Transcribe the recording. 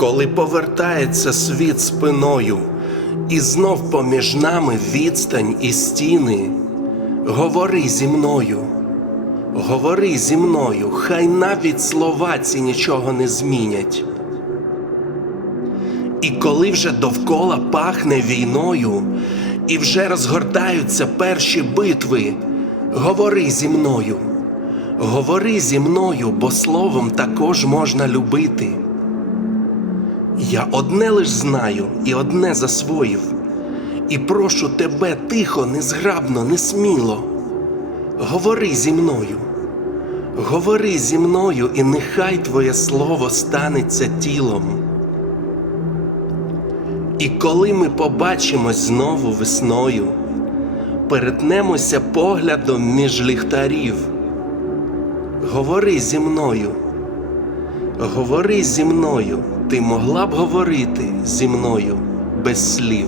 коли повертається світ спиною, і знов поміж нами відстань і стіни, говори зі мною, говори зі мною, хай навіть слова ці нічого не змінять. І коли вже довкола пахне війною, і вже розгортаються перші битви, говори зі мною, говори зі мною, бо словом також можна любити. Я одне лиш знаю і одне засвоїв, і прошу тебе тихо, незграбно, несміло. Говори зі мною, говори зі мною, і нехай твоє слово станеться тілом. І коли ми побачимось знову весною, перетнемося поглядом між ліхтарів. Говори зі мною, говори зі мною, ти могла б говорити зі мною без слів.